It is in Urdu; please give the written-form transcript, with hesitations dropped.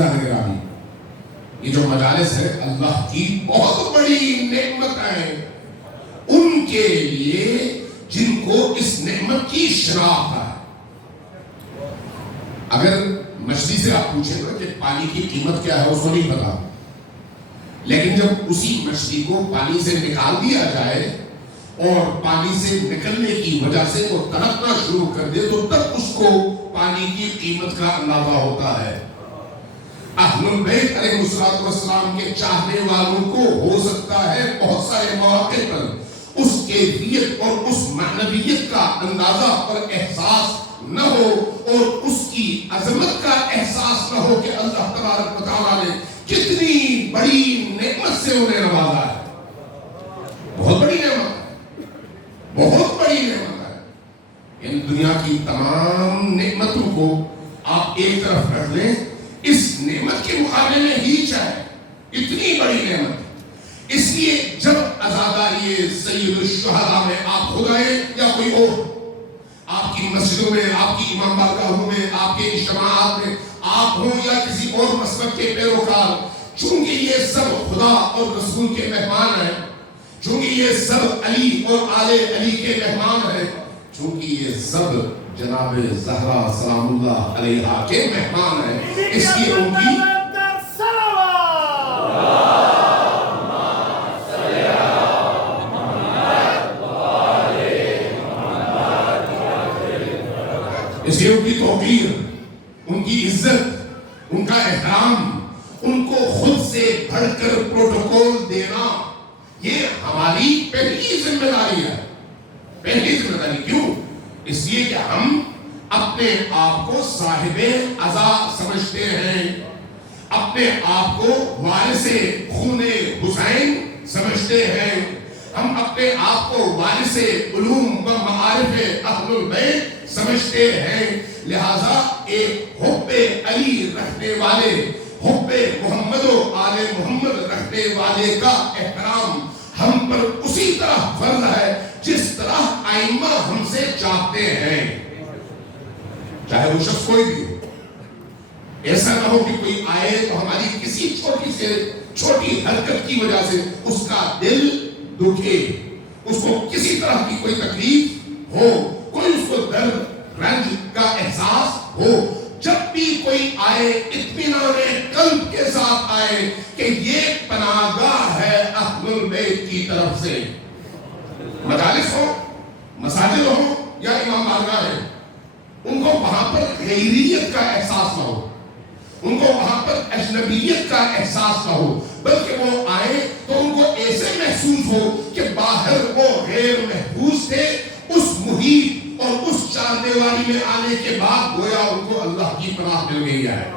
عزیزان گرامی، یہ جو مجالس ہے اللہ کی بہت بڑی نعمت ہے ان کے لیے جن کو اس نعمت کی شناخت ہے۔ اگر مچھلی سے آپ پوچھیں نا کہ پانی کی قیمت کیا ہے، اس کو نہیں پتا، لیکن جب اسی مچھلی کو پانی سے نکال دیا جائے اور پانی سے نکلنے کی وجہ سے وہ تڑپنا شروع کر دے تو تب اس کو پانی کی قیمت کا اندازہ ہوتا ہے۔ اہل البیت علیہ السلام کے چاہنے والوں کو ہو سکتا ہے بہت سارے مواقع پر اس کیفیت اور اس معنویت کا اندازہ اور احساس نہ ہو اور اس کی عظمت کا احساس نہ ہو کہ اللہ تبارک و تعالیٰ نے کتنی بڑی نعمت سے انہیں نوازا ہے۔ بہت بڑی نعمت ہے، بہت بڑی نعمت ہے۔ ان دنیا کی تمام نعمتوں کو آپ ایک طرف رکھ لیں، اس نعمت کے مقابلے میں ہیچ ہے، اتنی بڑی نعمت۔ اس لیے جب عزاداری سید الشہداء میں آپ خود آئیں یا کوئی اور، آپ کی مسجدوں میں، آپ کی امام بارگاہوں میں، آپ کے اجتماعات میں آپ ہوں یا کسی اور مسلک کے پیروکار، چونکہ یہ سب خدا اور رسول کے مہمان ہیں، چونکہ یہ سب علی اور آل علی کے مہمان ہیں، چونکہ یہ سب جناب زہرا سلام اللہ علیہا کے مہمان ہیں، اس لیے ان کی اس لیے ان کی توقیر، ان کی عزت، ان کا احترام، ان کو خود سے بڑھ کر پروٹوکول دینا، یہ ہماری پہلی ذمہ داری ہے۔ پہلی ذمہ داری کیوں؟ اس لیے کہ ہم اپنے آپ کو صاحب عزا سمجھتے ہیں، اپنے آپ کو وارث خون حسین سمجھتے ہیں، ہم اپنے آپ کو وارث علوم و معارف اہل البیت سمجھتے ہیں، لہذا ایک حب علی رکھنے والے، حب محمد و آل محمد رکھنے والے کا احترام ہم پر اسی طرح فرض ہے جس طرح ائمہ ہم سے چاہتے ہیں، چاہے وہ شخص کوئی بھی ہو۔ ایسا نہ ہو کہ کوئی آئے تو ہماری کسی چھوٹی سے چھوٹی حرکت کی وجہ سے اس کا دل دکھے، اس کو کسی طرح کی کوئی تکلیف ہو، کوئی اس کو درد رنج کا احساس ہو۔ جب بھی کوئی آئے اطمینان قلب کے ساتھ آئے کہ یہ پناہ گاہ ہے اہل البیت کی طرف سے۔ مجالس ہو، مساجد ہو یا امام بارگاہ ہے، ان کو وہاں پر غیریت کا احساس نہ ہو، ان کو وہاں پر اجنبیت کا احساس نہ ہو، بلکہ وہ آئے تو ان کو ایسے محسوس ہو کہ باہر وہ غیر محفوظ تھے، اس محیط اور اس چاہنے والی میں آنے کے بعد گویا ان کو اللہ کی پناہ مل گئی ہے۔